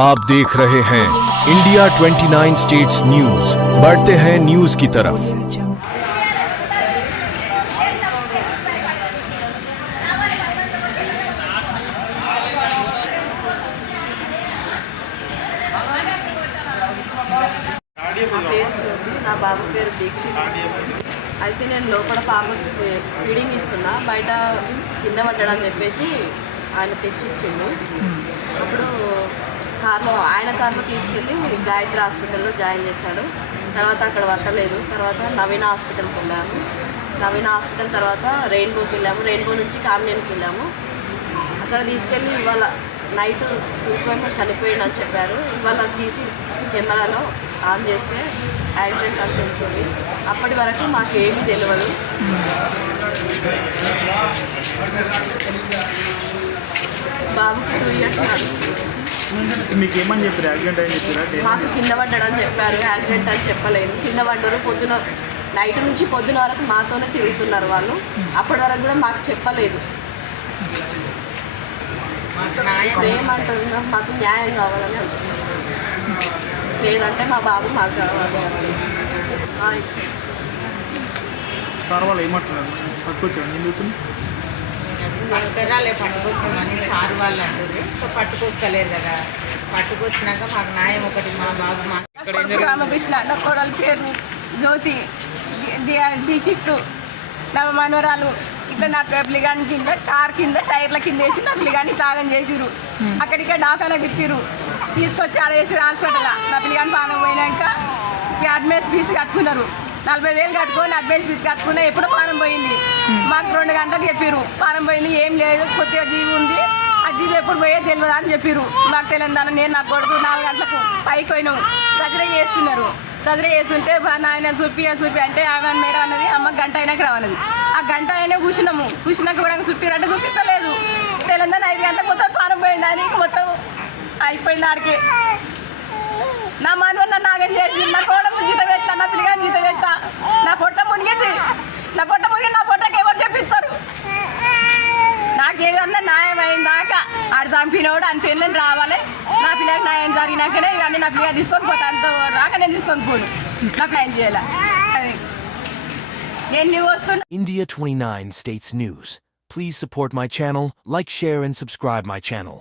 आप देख रहे हैं इंडिया 29 स्टेट्स न्यूज। बढ़ते हैं न्यूज की तरफ। నా బాబు పేరు దీక్షిత్. అయితే నేను లోపల పాపకి ఫీడింగ్ ఇస్తున్నా, బయట కింద పడ్డాడని చెప్పేసి ఆయన తెచ్చిచ్చిండు. అప్పుడు ఆయన కార్లో తీసుకెళ్ళి గాయత్రి హాస్పిటల్లో జాయిన్ చేశాడు. తర్వాత అక్కడ పట్టలేదు. తర్వాత నవీన హాస్పిటల్కి వెళ్ళాము. నవీన హాస్పిటల్ తర్వాత రెయిన్బోకి వెళ్ళాము. రెయిన్బో నుంచి కామినేనికి వెళ్ళాము. అక్కడ తీసుకెళ్ళి ఇవాళ నైట్ 2 చనిపోయిందని చెప్పారు. ఇవాళ సీసీ కెమెరాలో ఆన్ చేస్తే యాక్సిడెంట్ అని తెలిసింది. అప్పటి వరకు మాకేమీ తెలియదు. బాబుకి 2 years నడుస్తుంది. మీకు ఏమని చెప్పారు? యాక్సిడెంట్ అని చెప్పారా? మాకు కింద పడ్డాడని చెప్పారు, యాక్సిడెంట్ అని చెప్పలేదు. కింద పడ్డారు. పొద్దున నైట్ నుంచి పొద్దున వరకు మాతోనే తిరుగుతున్నారు వాళ్ళు. అప్పటి వరకు కూడా మాకు చెప్పలేదు. ఏమంటున్నారు? మాకు న్యాయం కావాలని అంటున్నారు. లేదంటే మా బాబు మాకు కావాలి. ఇచ్చారు. సార్ వాళ్ళు ఏమంటున్నారు? పట్టుకొచ్చారు నిందుతుంది పట్టుకురాలే, పట్టుకొస్తామని సార్ వాళ్ళు అంటారు. పట్టుకొస్తలేరు కదా. పట్టుకొచ్చినాక మాకు న్యాయం ఒకటి. మా బాబు రామకృష్ణ, నా కోడల పేరు జ్యోతి దీక్షిత్. నా మనవరాలు ఇట్లా నాకు పిలిగాని కింద కార్ కింద టైర్ల కింద వేసి నా పిలిగాని త్యాగం చేసిరు. అక్కడికే డాక్టర్లకు తిప్పిరు. తీసుకొచ్చి ఆడేసారు హాస్పిటల్. నా పిలిగాని పానం పోయినాక అడ్మిట్ ఫీజు కట్టుకున్నారు. 40,000 కట్టుకొని అడ్మిట్ ఫీజు కట్టుకున్నా. ఎప్పుడు పానం పోయింది. మాకు 2 గంటలకు చెప్పారు పానం పోయింది, ఏం లేదు, కొద్దిగా జీవి ఉంది, ఆ జీవి ఎప్పుడు పోయే తెలియదు అని చెప్పారు. మాకు తెలియదు. నేను నా కొడుకు 4 గంటలకు పైకి పోయినాము. సర్జరీ చేస్తున్నారు. సర్జరీ చేస్తుంటే నాయన చూపి అంటే ఆమె మేడం అన్నది, అమ్మ గంట అయినాక రావన్నది. ఆ గంట అయినా కూర్చున్నాక కూడా చూపిరంటే చూపిస్తలేదు. తెలంగాణ 5 గంటలకు మొత్తం పానం పోయింది. అని మొత్తం అయిపోయింది. ఆడికి నా మనవన్న నాగం చేసి నా కోడము జీత పెట్టా, నా పిల్లగాని జీత పెట్టా. నా పొట్ట మునిగింది. నా పొట్టకి ఎవరు చెప్పిస్తారు? నాకేదన్నా న్యాయం అయిందాకా ఆడు చంపినోడు అని పెళ్ళని రావాలి. నా పిల్లకి న్యాయం జరిగినాకనే ఇవన్నీ నా పిల్లగా తీసుకొని పోతా. అంత రాక నేను తీసుకొని పోను. నా ప్లాన్ చేయాలి. నేను వస్తున్నా. India 29 States News. Please support my channel, like, share and subscribe my channel.